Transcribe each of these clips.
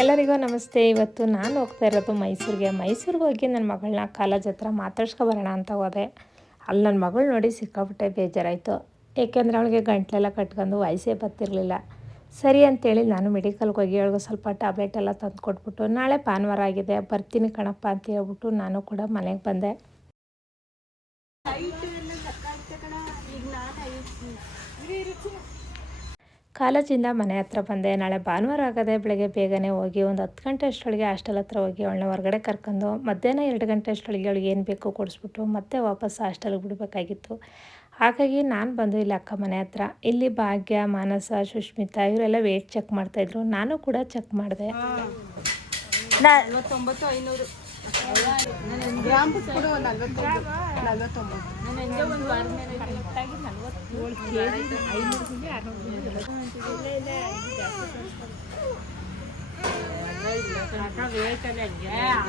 ಎಲ್ಲರಿಗೂ ನಮಸ್ತೆ. ಇವತ್ತು ನಾನು ಹೋಗ್ತಾ ಇರೋದು ಮೈಸೂರಿಗೆ ಹೋಗಿ ನನ್ನ ಮಗಳನ್ನ ಕಾಲೇಜ್ ಹತ್ರ ಮಾತಾಡ್ಸ್ಕೊಬರೋಣ ಅಂತ ಹೋದೆ. ಅಲ್ಲಿ ನನ್ನ ಮಗಳು ನೋಡಿ ಸಿಕ್ಕಾಪಟ್ಟೆ ಬೇಜಾರಾಯಿತು. ಏಕೆಂದರೆ ಅವಳಿಗೆ ಗಂಟ್ಲೆಲ್ಲ ಕಟ್ಕೊಂಡು ವಯಸ್ಸೇ ಬರ್ತಿರಲಿಲ್ಲ. ಸರಿ ಅಂತೇಳಿ ನಾನು ಮೆಡಿಕಲ್ಗೆ ಹೋಗಿ ಅವಳಿಗೆ ಸ್ವಲ್ಪ ಟ್ಯಾಬ್ಲೆಟ್ ಎಲ್ಲ ತಂದು ಕೊಟ್ಬಿಟ್ಟು, ನಾಳೆ ಭಾನುವಾರ ಆಗಿದೆ ಬರ್ತೀನಿ ಕಣಪ್ಪ ಅಂತ ಹೇಳ್ಬಿಟ್ಟು ನಾನು ಕೂಡ ಮನೆಗೆ ಬಂದೆ. ಕಾಲೇಜಿಂದ ಮನೆ ಹತ್ರ ಬಂದೆ. ನಾಳೆ ಭಾನುವಾರ ಆಗದೆ ಬೆಳಗ್ಗೆ ಬೇಗನೆ ಹೋಗಿ ಒಂದು 10 ಗಂಟೆ ಅಷ್ಟರೊಳಗೆ ಹಾಸ್ಟೆಲ್ ಹತ್ರ ಹೋಗಿ ಅವಳನ್ನ ಹೊರಗಡೆ ಕರ್ಕೊಂಡು ಮಧ್ಯಾಹ್ನ 2 ಗಂಟೆ ಅಷ್ಟರೊಳಗೆ ಅವಳಿಗೆ ಏನು ಬೇಕು ಕೊಡಿಸ್ಬಿಟ್ಟು ಮತ್ತೆ ವಾಪಸ್ ಹಾಸ್ಟೆಲ್ಗೆ ಬಿಡಬೇಕಾಗಿತ್ತು. ಹಾಗಾಗಿ ನಾನು ಬಂದು ಇಲ್ಲಿ ಅಕ್ಕ ಮನೆ ಹತ್ರ. ಇಲ್ಲಿ ಭಾಗ್ಯ, ಮಾನಸ, ಸುಷ್ಮಿತಾ ಇವರೆಲ್ಲ ವೇಟ್ ಚೆಕ್ ಮಾಡ್ತಾಯಿದ್ರು. ನಾನು ಕೂಡ ಚೆಕ್ ಮಾಡಿದೆ.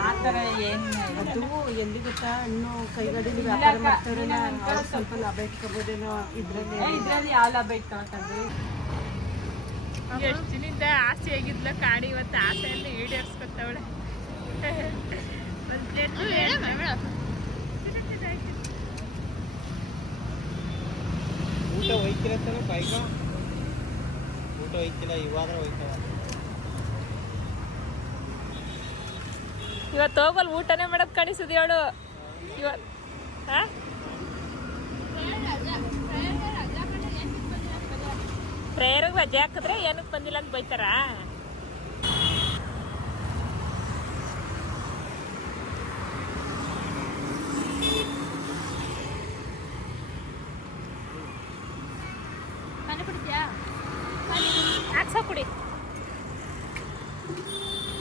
ಆತರ ಏನು ಎಲ್ಲಿ ಗೊತ್ತಾ ಹಣ್ಣು ಕೈಗಾಡಿಲಿ ವ್ಯಾಪಾರ ಮಾಡ್ತಾರೆ, ಸ್ವಲ್ಪ ಲಾಭ ಇಟ್ಕೋಬೋದೇನೋ. ಇದ್ರಲ್ಲಿ ಯಾವ ಲಾಭ ಇಟ್ಕೊಳಕಂದ್ರೆ ಎಷ್ಟು ದಿನದಿಂದ ಆಸೆ ಆಗಿದ್ಲ ಕಾಡಿ, ಇವತ್ತು ಆಸೆಯಲ್ಲಿ ಈಡೇರಿಸ್ಕೊತಾವಳೆ. ಊಟ ಹೋಯ್ತಿರತ್ತಾನೆ ಬೈಕ ಊಟ ಹೋಯ್ತಿಲ್ಲ, ಇವಾಗ ಹೋಯ್ತಾವ. ಇವತ್ತು ಹೋಗಲ್ ಊಟನೇ ಮಾಡೋದು ಕಾಣಿಸುದು ಹೇಳು. ಇವತ್ತು ಪ್ರೇಯರ್ಗೆ ರಜೆ ಹಾಕಿದ್ರೆ ಏನಕ್ಕೆ ಬಂದಿಲ್ಲ ಅಂತ ಬೈತಾರ. ಹಾಕ್ಸೋ ಕುಡಿ,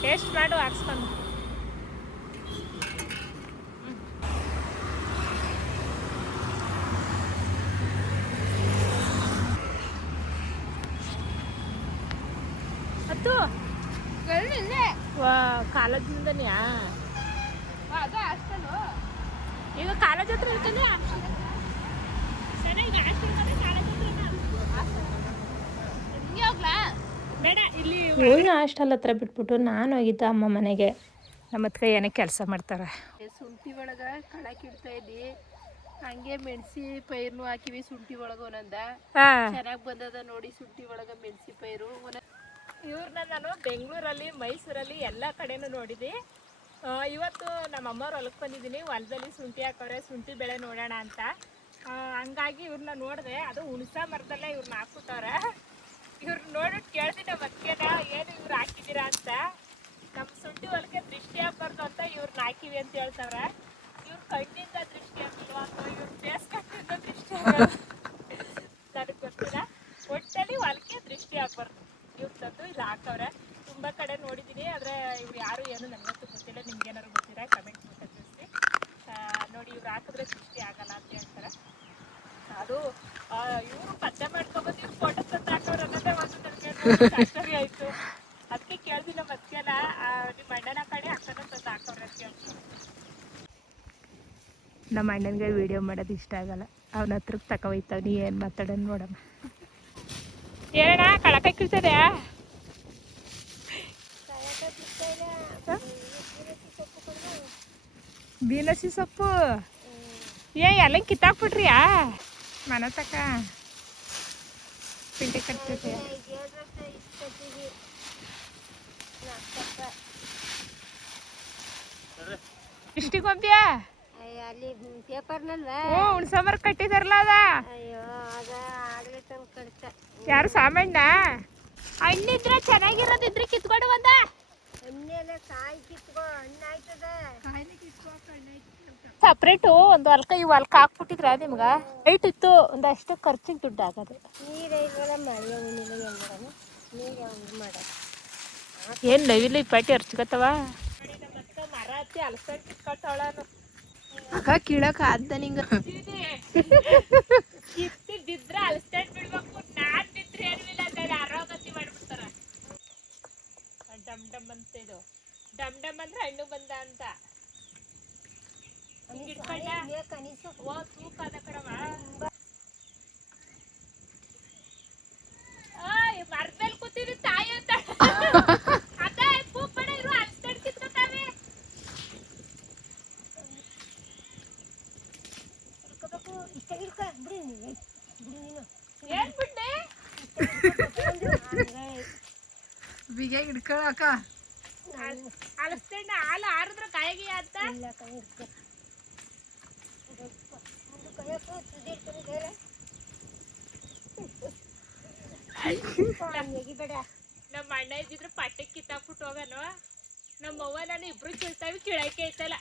ಟೇಸ್ಟ್ ಮಾಡು ಹಾಕ್ಸ್ಕೊಂಡು. ಹತ್ತು ಕಾಲೇಜಿಂದನ್ಯಾ ಈಗ ಕಾಲೇಜ್ ಹತ್ರ ಇರ್ತಾನೆ. ಇವಳನ್ನ ಹಾಸ್ಟೆಲ್ ಹತ್ರ ಬಿಟ್ಬಿಟ್ಟು ನಾನು ಹೋಗಿದ್ದ ಅಮ್ಮ ಮನೆಗೆ. ನಮ್ಮ ಹತ್ರ ಏನೇ ಕೆಲಸ ಮಾಡ್ತಾರೆ. ಶುಂಠಿ ಒಳಗೆ ಕಳಕಿಡ್ತಾ ಇದ್ದಿ, ಹಂಗೆ ಮೆಣಸಿ ಪೈರ್ನು ಹಾಕಿವಿ. ಶುಂಠಿ ಒಳಗೆ ಒಂದೊಂದ ಚೆನ್ನಾಗಿ ಬಂದದ ನೋಡಿ. ಶುಂಠಿ ಒಳಗೆ ಮೆಣಸಿ ಪೈರು ಇವ್ರನ್ನ ನಾನು ಬೆಂಗಳೂರಲ್ಲಿ, ಮೈಸೂರಲ್ಲಿ ಎಲ್ಲ ಕಡೆನೂ ನೋಡಿದೆ. ಇವತ್ತು ನಮ್ಮ ಅಮ್ಮವ್ರು ಹೊಲಕ್ಕೆ ಬಂದಿದ್ದೀನಿ. ಹೊಲದಲ್ಲಿ ಶುಂಠಿ ಹಾಕೋರೆ, ಶುಂಠಿ ಬೆಳೆ ನೋಡೋಣ ಅಂತ. ಹಂಗಾಗಿ ಇವ್ರನ್ನ ನೋಡಿದೆ. ಅದು ಹುಣಸ ಮರದಲ್ಲೇ ಇವ್ರನ್ನ ಹಾಕ್ಬಿಟ್ಟವ್ರೆ. ಇವ್ರನ್ನ ನೋಡ್ಬಿಟ್ಟು ಕೇಳ್ತೀನಿ ನಮ್ಮ ಅಕ್ಕೇನ, ಏನು ಇವ್ರು ಹಾಕಿದ್ದೀರಾ ಅಂತ. ನಮ್ಮ ಶುಂಠಿ ಹೊಲಕ್ಕೆ ದೃಷ್ಟಿ ಹಾಕ್ಬಾರ್ದು ಅಂತ ಇವ್ರನ್ನ ಹಾಕಿವಿ ಅಂತ ಹೇಳ್ತವ್ರೆ. ಇವ್ರ ಕಣ್ಣಿಂದ ದೃಷ್ಟಿ ಹಾಕಿಲ್ವಾ ಅಥವಾ ಇವ್ರ ಫೇಸ್ ಕಣ್ಣಿಂದ ದೃಷ್ಟಿ ಹಾಕೋದು ನನಗೆ ಗೊತ್ತಿಲ್ಲ. ಒಟ್ಟಲ್ಲಿ ಹೊಲಕ್ಕೆ ದೃಷ್ಟಿ ಹಾಕ್ಬಾರ್ದು. ಇವ್ರು ತಂದು ಇದು ಹಾಕವ್ರೆ. ತುಂಬ ಕಡೆ ನೋಡಿದ್ದೀನಿ, ಆದರೆ ಇವ್ರು ಯಾರು ಏನು ನನಗಂತೂ ಗೊತ್ತಿಲ್ಲ. ನಿಮ್ಗೆ ಏನಾದ್ರು ಗೊತ್ತಿರ ಕಮೆಂಟ್ ಮಾಡಿ ತಿಳಿಸಿ. ನೋಡಿ, ಇವ್ರು ಹಾಕಿದ್ರೆ ದೃಷ್ಟಿ ಆಗಲ್ಲ ಅಂತ ಹೇಳ್ತಾರೆ. ಅದು ಇವರು ಪತ್ತೆ ಮಾಡ್ಕೊಬೋದು, ಇವ್ರು ಫೋಟೋ ತಂದು ಹಾಕೋರು ಅನ್ನೋದೇ ಒಂದು ನನಗೆ ಆಶ್ಚರ್ಯ ಆಯಿತು. ಅದಕ್ಕೆ ಕೇಳ್ದಿ ನಮ್ಮ ಅತ್ತೆನ, ನಿಮ್ಮ ಅಣ್ಣನ ಕಡೆ ಅಕ್ಕನ ತಂದು ಹಾಕೋರು ಅಂತ ಹೇಳ್ತಾರೆ. ನಮ್ಮ ಅಣ್ಣನಿಗೆ ವಿಡಿಯೋ ಮಾಡೋದು ಇಷ್ಟ ಆಗಲ್ಲ. ಅವನ ಹತ್ರಕ್ಕೆ ತಗೊಯ್ತಾವ. ನೀ ಏನು ಮಾತಾಡೋಣ ನೋಡಮ್ಮ. ಏನಣ್ಣ ಕಳಕಾಯಿ ಕಿಳ್ತದೆ? ಬೀನಸಿ ಸೊಪ್ಪು ಎಲ್ಲ ಕಿತ್ತಾಕ್ಬಿಟ್ರಿಯಾ ಮನೆ ತಕ? ಪಿಂಟೆ ಕಟ್ತೈತೆ. ಇಷ್ಟಿಗೊಂಬ್ಯಾ ಅಲ್ಲಿ ಪೇಪರ್ನಲ್ವಾ? ಹುಣ್ಸಮರ್ ಕಟ್ಟಿದಾರಲ್ಲ ಅದ. ಅಯ್ಯೋ, ಅದ ಆಗ್ಲೇ ತಂದು ಕಳ್ಸ. ಯಾರು ಸಾಮಣ್ಣ? ಹಣ್ಣಿದ್ರೆ ಚೆನ್ನಾಗಿರೋದಿದ್ರೆ ಕಿತ್ಕೊಂಡು ಬಂದ. ಹಣ್ಣೆಲ್ಲ ಕಾಯಿ ಕಿತ್ಕೋ, ಹಣ್ಣಾಯ್ತದ. ಸಪ್ರೇಟು ಒಂದು ಹೊಲ್ಕ ಈ ಹೊಲ್ಕ ಹಾಕ್ಬಿಟ್ಟಿದ್ರ ನಿಮ್ಗೆ ರೈಟ್ ಇತ್ತು. ಒಂದಷ್ಟು ಖರ್ಚಿಗೆ ದುಡ್ಡು ಆಗೋದು. ನೀರೇ ಇಲ್ವಲ್ಲ, ಮಳೆ ಏನಿಲ್ಲ, ಏನು ಮಾಡೋದು? ನೀರು ಇದು ಮಾಡೋದು. ಏನು ನವಿಲಿ ಇಪ್ಪಟ್ಟಿ ಹರ್ಚ್ಕೊತವ. ಮರ ಹತ್ತಿ ಅಲಸಂದಿ ಕಿತ್ಕೊತಾವಳ. ಅಕ್ಕ ಕೀಳಕ್ ಆದ್ದ ನಿಂಗ ಕಿತ್ತಿ ಬಿದ್ರೆ ಅಲಸಂದಿ ಬಿಡ್ಬೇಕು. ನಾನ್ ಬಿದ್ರೆ ಏನಿಲ್ಲ, ಆರೋಗತಿ ಮಾಡ್ಬಿಡ್ತಾರ. ಡಮ್ ಡಮ್ ಅಂತ ಇದು ಡಮ್ ಡಮ್ ಅಂದ್ರೆ ಹಣ್ಣು ಬಂದ ಅಂತ. ತೂಕ ಅದ ಕಡವ. ಮರದಲ್ಲಿ ಕೂತಿದ್ವಿ ತಾಯಿ ಅಂತ. ಅದೇ ಬಿಗೆ ಹಿಡ್ಕೊಳಕ ಅಲಸ್ತಣ್ಣ ಹಾಲು ಆರಿದ್ರೆ ಕಾಯಿಗೆ ಅಂತ ನಮ್ಮ ಅಣ್ಣ ಇದ್ದಿದ್ರೆ ಪಟ್ಟಕ್ಕೆ ಕಿತ್ತಾಕ್ಬಿಟ್ಟು ಹೋಗನು. ನಮ್ಮ ಅವ್ವ ನಾನು ಇಬ್ರು ಕೇಳ್ತಾವಿ ಕೇಳಕ್ಕೆ ಐತಲ್ಲ.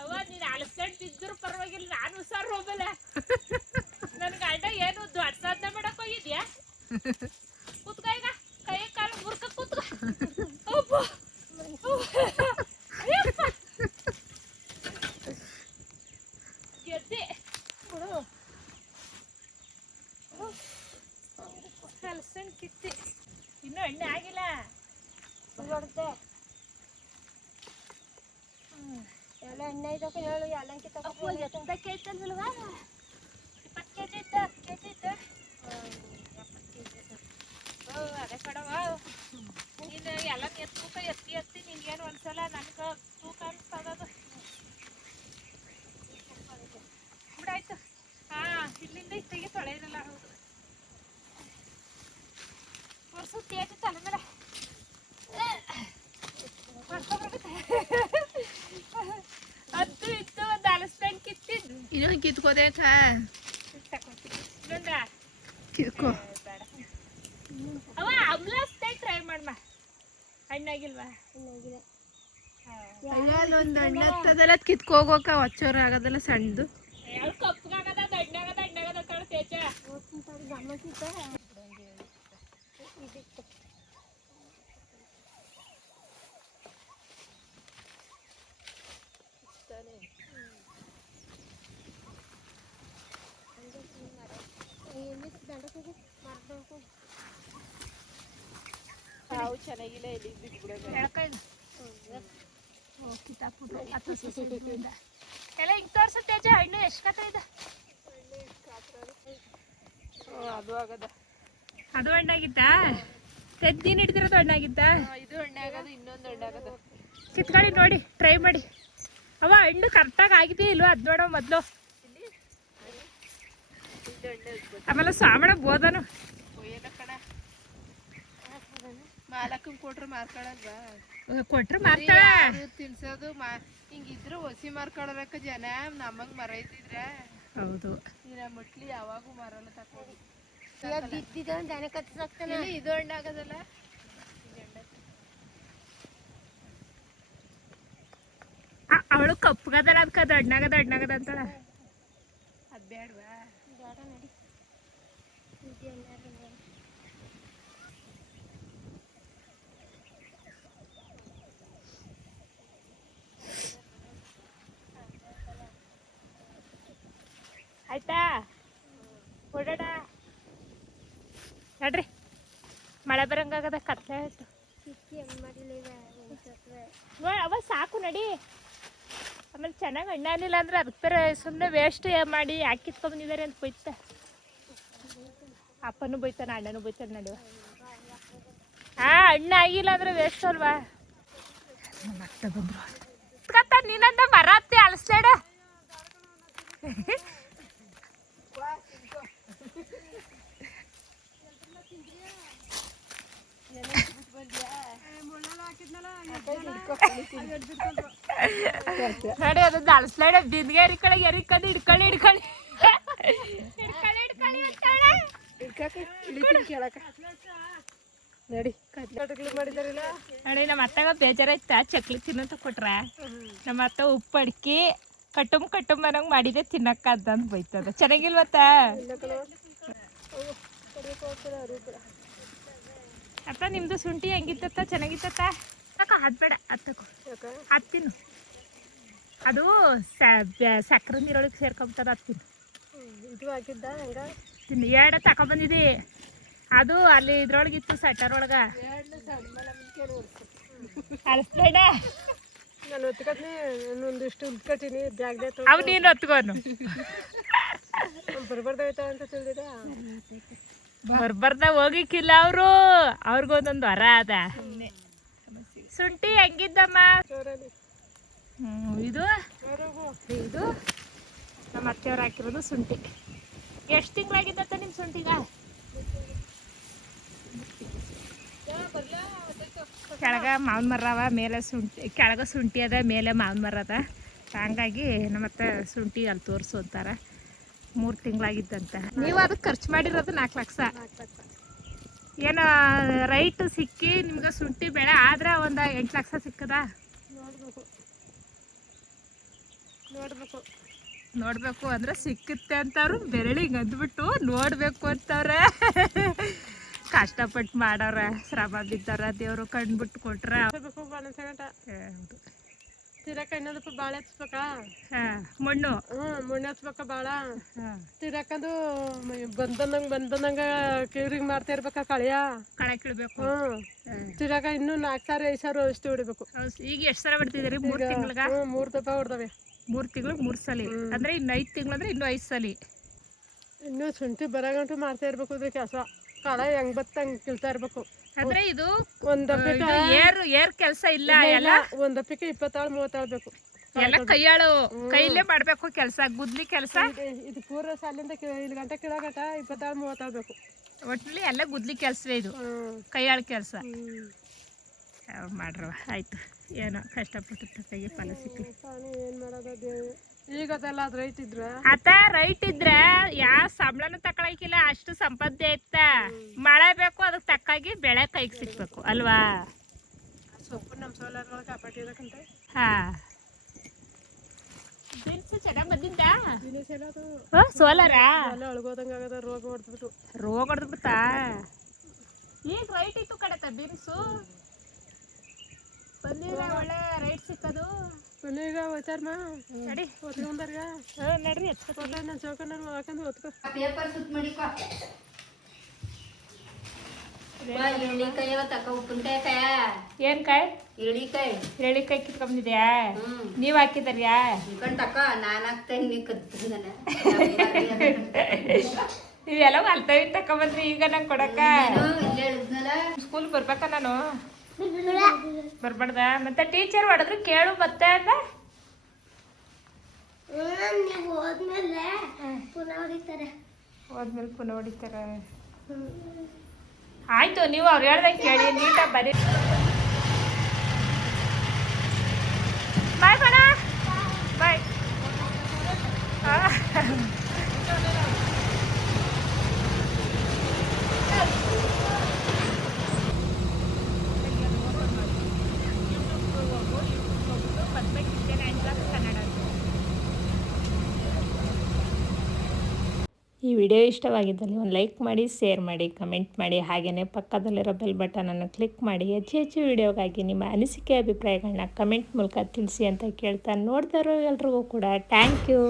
ಅವ್ವ ನೀನು ಅಲಸ್ತಣ್ಣ ತಿಂದ್ರು ಪರವಾಗಿಲ್ಲ, ನಾನು ಹುಷಾರು ಹೋಗಲ್ಲ. ನನ್ ಗಂಡ ಏನು ದೊಡ್ಡ ಸಾಧನೆ ಮಾಡಕ್ ಹೋಗಿದ್ಯಾ? ಕೂತ್ಕ ಈಗ, ಕೈ ಕಾಲು ಮುರ್ಕ ಕೂತ್ಕ. ಗೆದ್ದೆ ಕಲ್ಸಣ್ ಕಿತ್ತಿ. ಇನ್ನೂ ಎಣ್ಣೆ ಆಗಿಲ್ಲ. ಎಲ್ಲ ಎಣ್ಣೆ ಇದಕ್ಕೆ ಹೇಳು ಎಲ್ಲಂಕಿ ತಗೋ ಎತ್ತ ಕೇಳ್ತಲ್ವಾ? 20 kg ಇತ್ತು, ಕೆಜಿ ಇತ್ತು. ಅದೇ ಕಡವ ನೀನು ಎಲ್ಲ ತೂಕ ಎತ್ತಿ ನಿನ್ಗೇನು ಒಂದ್ಸಲ ನನಗೆ ತೂಕ ಅನ್ಸ್ತದ. ಬಿಡಾಯ್ತು. ಇಲ್ಲಿಂದ ಇತ್ತಿಗೆ ತೊಳೆಯೋದಿಲ್ಲ. ಹೌದು ವರ್ಷ ತೇಜು ತಲೆ ಮೇಲೆ ಅದು ಇತ್ತು. ಒಂದು ಅಲಸ್ಪೆಂಡ್ ಕಿತ್ತಿದ್ದು ಇನ್ನೊಂದು ಕಿತ್ಕೋದೇಕ ಇನ್ನೊಂದ ಕಿತ್ಕೋ. ಅವ ಅಮ್ಲಾಸ್ತಾಯಿ ಟ್ರೈ ಮಾಡಮ್ಮ. ಹಣ್ಣಾಗಿಲ್ವಾ? ಒಂದು ಹಣ್ಣು ಹತ್ತದಲ್ಲ ಕಿತ್ಕೋಗೋಕ ಹೊಚ್ಚೋರು ಆಗೋದಲ್ಲ ಸಣ್ಣದು. ಕಪ್ಪಗಾಗದ ದಣ್ಣಾಗದ ಕಣ ತೇಜ. ಹಾವು ಚೆನ್ನಾಗಿಲ್ಲ, ಎಲ್ಲಿ ಬಿಟ್ಬಿಡೋದು. ಎಲ್ಲ ಹಿಂಗ್ ತೋರ್ಸು ತೇಜ. ಹಣ್ಣು ಎಷ್ಟು ಕಥ ಇದೆ? ಅದು ಆಗದ. ಅದು ಹಣ್ಣಾಗಿತ್ತ? ತೆಗ್ದೀನ್ ಹಿಡ್ದಿರೋದು ಹಣ್ಣಾಗಿತ್ತ? ಇದು ಹಣ್ಣೆ ಆಗದು, ಇನ್ನೊಂದು ಹಣ್ಣೆ ಆಗದ. ಕಿತ್ಕೊಳ್ಳಿ ನೋಡಿ, ಟ್ರೈ ಮಾಡಿ. ಅವ ಹಣ್ಣು ಕರೆಕ್ಟಾಗಿ ಆಗಿದೆಯಾ ಇಲ್ವಾ ಅದು ನೋಡೋ ಮೊದಲು. ಆಮೇಲೆ ಸಾಮಣ ಬೋದನು ಮಾಲಕ್ಕಂಗೆ ಕೊಟ್ರೆ ಮಾರ್ಕೊಳಲ್ವಾ? ಕೊಟ್ರೆ ಮಾರ್ತಾಳ. ತಿನ್ಸೋದು ಹಿಂಗಿದ್ರು ಹೊಸಿ ಮಾರ್ಕೊಳಕ ಜನ ನಮ್ಮಂಗ್ ಮರೈತಿದ್ರ. ಹೌದು. ನಮ್ಮ ಮಟ್ಲಿ ಯಾವಾಗೂ ಮರಲ್ಲ ತಕೊಂಡು. ದನ ಕತ್ತಾಗ್ತಾನೆ. ಇದು ಹಣ್ಣು ಆಗದಲ್ಲ. ಅವಳು ಕಪ್ಪಗದಲ್ಲ, ಅದಕ್ಕೆ ಅದು ಹಣ್ಣಾಗದ ಅಂತಾಳ. ಅದು ಬೇಡವಾ? ಬೇಡ ನಡಿ. ಆಯ್ತಾ? ಓಡಾಡ ನಡ್ರಿ. ಮಳೆ ಬರಂಗಾಗದ, ಕತ್ಲೆ ಆಯ್ತು. ನೋಡಿ ಅವ ಸಾಕು ನಡಿ. ಆಮೇಲೆ ಚೆನ್ನಾಗಿ ಹಣ್ಣು ಆಗಲಿಲ್ಲ ಅಂದ್ರೆ ಅದಕ್ಕೆ ಬೇರೆ ಸುಮ್ಮನೆ ವೇಸ್ಟ್ ಮಾಡಿ ಯಾಕೆ ಕಿತ್ಕೊಂಡ್ಬಂದಿದ್ದಾರೆ ಅಂತ ಬೈತ. ಅಪ್ಪನೂ ಬೈತಾನೆ, ಅಣ್ಣನೂ ಬೈತಾನೆ. ನಡುವ ಹಣ್ಣು ಆಗಿಲ್ಲ ಅಂದ್ರೆ ವೇಸ್ಟ್ ಅಲ್ವಾ? ಮತ್ತೆ ಬಂದ್ರು ನೀನಂದ ಮರ ಹತ್ತಿ ಅಳಿಸ್ಬೇಡ. ನೋಡಿ ಅದನ್ನ ಅಳಿಸ್ಲಾಡ ಬಿದ್ಗೆ ಹಿಡ್ಕೊಳ್ಳಿ ನಡಿ ಕಟ್ಲಿ ಮಾಡಿದಾರಲ್ಲ. ನೋಡಿ ನಮ್ಮ ಅತ್ತಗ ಬೇಜಾರಾಯ್ತ ಚಕ್ಲಿ ತಿನ್ನಂತ ಕೊಟ್ರ. ನಮ್ಮ ಅತ್ತ ಉಪ್ಪು ಅಡ್ಕಿ ಕಟ್ಟುಮ್ ಅನ್ನಂಗ್ ಮಾಡಿದೆ ತಿನ್ನಕ್ಕ ಅಂತ ಬೈತದ. ಚೆನ್ನಾಗಿಲ್ವತ್ತ? ಅತ್ತ ನಿಮ್ದು ಶುಂಠಿ ಹೆಂಗಿತ್ತ? ಚೆನ್ನಾಗಿತ್ತ? ಹತ್ಬೇಡ, ಹತ್ತಿನು. ಅದು ಸಕ್ಕರೆ ನೀರೊಳಗೆ ಸೇರ್ಕೊಂಬಿಟ್ಟದ. ಹತ್ತಿನ ಇದು ಹಾಕಿದ್ದ ಹಂಗ ತಿನ್ನು. ಎರಡು ತಕೊಂಬಂದಿದಿ. ಅದು ಅಲ್ಲಿ ಇದ್ರೊಳಗಿತ್ತು ಸೆಟರ್ ಒಳಗ. ಅಳಿಸ್ಬೇಡ. ನಾನು ಒತ್ಕೊತೀನಿ, ಒಂದಿಷ್ಟು ಉತ್ಕೊತೀನಿ ಬ್ಯಾಗ್ಡೆ. ಅವು ನೀನು ಹೊತ್ಕೋನು. ಬರ್ಬಾರ್ದಾಯ್ತ ಅಂತ ತಿಳಿದಿದೆ. ಬರ್ಬಾರ್ದ ಹೋಗಿಕ್ಕಿಲ್ಲ ಅವರು. ಅವ್ರಿಗೊಂದೊಂದು ವರ ಅದ. ಶುಂಠಿ ಹೆಂಗಿದ್ದಮ್ಮ? ಇದು ನಮ್ಮ ಅತ್ತೆಯವ್ರು ಹಾಕಿರೋದು ಶುಂಠಿ. ಎಷ್ಟು ತಿಂಗಳಾಗಿದ್ದತ್ತ ನಿಮ್ಮ ಶುಂಠಿಗ? ಕೆಳಗ ಮಾವಿನ ಮರ ಅವ, ಮೇಲೆ ಶುಂಠಿ, ಕೆಳಗ ಶುಂಠಿ ಅದ, ಮೇಲೆ ಮಾವಿನ ಮರ ಅದ. ಹಂಗಾಗಿ ಮತ್ತೆ ಶುಂಠಿ ಅಲ್ಲಿ ತೋರಿಸು ಅಂತಾರೆ. 3 ತಿಂಗಳಾಗಿದ್ದಂತ. ನೀವು ಅದಕ್ಕೆ ಖರ್ಚು ಮಾಡಿರೋದು 4 ಲಕ್ಷ. ಏನೋ ರೈಟ್ ಸಿಕ್ಕಿ ನಿಮ್ಗೆ ಶುಂಠಿ ಬೆಳೆ ಆದ್ರೆ ಒಂದು 8 ಲಕ್ಷ ಸಿಕ್ಕದ. ನೋಡ್ಬೇಕು ಅಂದ್ರೆ ಸಿಕ್ಕುತ್ತೆ ಅಂತವ್ರು ಬೆರಳಿಗೆ ಅಂದ್ಬಿಟ್ಟು ನೋಡ್ಬೇಕು ಅಂತವ್ರೆ. ಕಷ್ಟಪಟ್ಟು ಮಾಡವ್ರ, ಶ್ರಮ ಬಿದ್ದಾರ, ದೇವ್ರು ಕಂಡ್ಬಿಟ್ಟು ಕೊಟ್ರ. ತಿರಕ ಇನ್ನೊಂದು ಸ್ವಲ್ಪ ಬಾಳೆ ಹಚ್ಬೇಕಾ? ಮಣ್ಣು ಮಣ್ಣು ಹಚ್ಬೇಕ ಬಾಳ. ತಿರಕಂದು ಬಂದಂಗ ಕಿವ್ರಿಗೆ ಮಾಡ್ತಾ ಇರ್ಬೇಕ ಕಳೆಯ ಕಳೆ ಕೀಳ್ಬೇಕು. ತಿರಕ ಇನ್ನೂ 4,000-5,000 ಔಷಧಿ ಹೊಡಿಬೇಕು. ಈಗ ಎಷ್ಟು ಸಲ ಬಿಡ್ತಿದ್ದೀರಿ? 3 ತಿಂಗಳಿಗೆ 3 ದಪ್ಪ ಹೊಡ್ದವೆ. 3 ತಿಂಗಳಿಗೆ 3 ಸಲ ಅಂದ್ರೆ ಇನ್ನು 5 ತಿಂಗಳು ಅಂದ್ರೆ ಇನ್ನೂ 5 ಸಲ. ಇನ್ನೂ ಶುಂಠಿ ಬರಗಂಟು ಮಾಡ್ತಾ ಇರ್ಬೇಕು. ಇದ್ರ ಕೆಲಸ ಕಳೆ ಹೆಂಗ್ ಬತ್ತ ಹಂಗ್ ಕಿಳ್ತಾ ಇರ್ಬೇಕು. ಅಂದ್ರೆ ಇದು ಒಂದಪ್ಪಿಕ ಏರ್ ಕೆಲಸ ಇಲ್ಲ. ಎಲ್ಲ ಒಂದಪ್ಪಿಕ 27-30 ಬೇಕು. ಎಲ್ಲ ಕೈಯಾಳು, ಕೈಲೇ ಮಾಡ್ಬೇಕು ಕೆಲಸ, ಗುದ್ಲಿ ಕೆಲಸ. ಇದು ಪೂರ್ವ ಸಾಲಿಂದ ಇಲ್ಲಿ ಗಂಟೆ ಕಿಳಗಂಟ 27-30 ಬೇಕು. ಒಟ್ಟಲ್ಲಿ ಎಲ್ಲ ಗುದ್ಲಿ ಕೆಲಸವೇ ಇದು, ಕೈಯಾಳು ಕೆಲಸ. ಮಾಡ್ರವ ಆಯ್ತು, ಏನೋ ಕಷ್ಟಪಟ್ಟು ತಪ್ಪಿಗೆ ಫಲ ಸಿಕ್ಕಿ. ಏನ್ ಮಾಡೋದು ಈಗ ಅದೆಲ್ಲ ಅದು ರೈಟ್ ಇದ್ರ ಆತ ರೈಟ್ ಇದ್ರೆ ಯಾವ ಸಂಬಳನೂ ತಕೊಳಕಿಲ್ಲ, ಅಷ್ಟು ಸಂಪತ್ತೆ ಇತ್ತ. ಮಳೆ ಬೇಕು, ಅದಕ್ಕೆ ತಕ್ಕಾಗಿ ಬೆಳೆ ಕೈಗೆ ಸಿಕ್ಬೇಕು ಅಲ್ವಾ? ಸೊಪ್ಪು ನಮ್ಮ ಸೋಲಾರ್ಗಳು ಕಾಪಾಡಿದಕ್ಕಂತ. ಹಾ, ಚೆನ್ನಾಗಿ ಬಂದಿದ್ದ ಸೋಲಾರ. ಅಳ್ಗೋದಂಗ ಆಗದ, ರೋಗ ಹೊಡೆದ್ಬಿಟ್ಟು. ರೋಗ ಹೊಡೆದ್ಬಿಡ್ತಾ? ಈಗ ರೈಟ್ ಇತ್ತು ಕಡೆತ ಬೀನ್ಸು ಬಂದಿಲ್ಲ, ಒಳ್ಳೆ ರೈಟ್ ಸಿಕ್ಕದು. ಈಗ ಹೋಯ್ತಾರಮ್ಮ ನಡಿ ಹೊತ್ಕೊಂಡಾರ್ಗ. ನಡ್ರಿ ಎತ್ಕೊ. ನಾನು ಚೌಕನ್ನ ಹಾಕೊಂಡು ಹೊತ್ಕೊ. ಪೇಪರ್ ಸುತ್ತ ಮಾಡಿಕೊ. ಇಳಿಕಾಯಿ ತಕ ಉಪ್ಪಿನಕಾಯಿ ಏನ್ ಕಾಯಿ? ಇಳಿಕಾಯಿ ಹೇಳಿಕಾಯಿ ಕಿತ್ಕೊಂಡ್ಬಂದಿದ್ಯಾ? ನೀವ್ ಹಾಕಿದಾರ್ಯಾ? ತಕ ನಾನು ಹಾಕ್ತೇನೆ, ನೀ ಕತ್ತಂದನ. ಇವೆಲ್ಲ ಮಲ್ತಾವಿ ತಕೊಂಬಂದ್ರಿ ಈಗ ನಂಗೆ ಕೊಡಕ್ಕ. ಇಲ್ಲೇ ಹೇಳಿದ್ನಲ್ಲ, ಸ್ಕೂಲ್ ಬರ್ಬೇಕ ನಾನು? ಬರ್ಬಾರ್ದ? ಮತ್ತೆ ಟೀಚರ್ ಹೊಡೆದ್ರು ಕೇಳು ಮತ್ತೆ ಅಂದ. ನೀವು ಹೋದ್ಮೇಲೆ ಪುನಃ ಹೊಡಿತಾರೆ. ಹೋದ್ಮೇಲೆ ಪುನಃ ಹೊಡಿತಾರ. ಆಯ್ತು, ನೀವು ಅವ್ರು ಹೇಳ್ದಂಗೆ ಕೇಳಿ, ನೀಟಾಗಿ ಬರೀ. ಬಾಯ್ ಬಣ, ಬಾಯ್. ಈ ವಿಡಿಯೋ ಇಷ್ಟವಾಗಿದ್ದಲ್ಲಿ ಒಂದು ಲೈಕ್ ಮಾಡಿ, ಶೇರ್ ಮಾಡಿ, ಕಮೆಂಟ್ ಮಾಡಿ. ಹಾಗೆಯೇ ಪಕ್ಕದಲ್ಲಿರೋ ಬೆಲ್ ಬಟನನ್ನು ಕ್ಲಿಕ್ ಮಾಡಿ. ಹೆಚ್ಚು ವಿಡಿಯೋಗಾಗಿ ನಿಮ್ಮ ಅನಿಸಿಕೆ, ಅಭಿಪ್ರಾಯಗಳನ್ನ ಕಮೆಂಟ್ ಮೂಲಕ ತಿಳಿಸಿ ಅಂತ ಕೇಳ್ತಾ, ನೋಡ್ತಾರೋ ಎಲ್ರಿಗೂ ಕೂಡ ಥ್ಯಾಂಕ್ ಯು.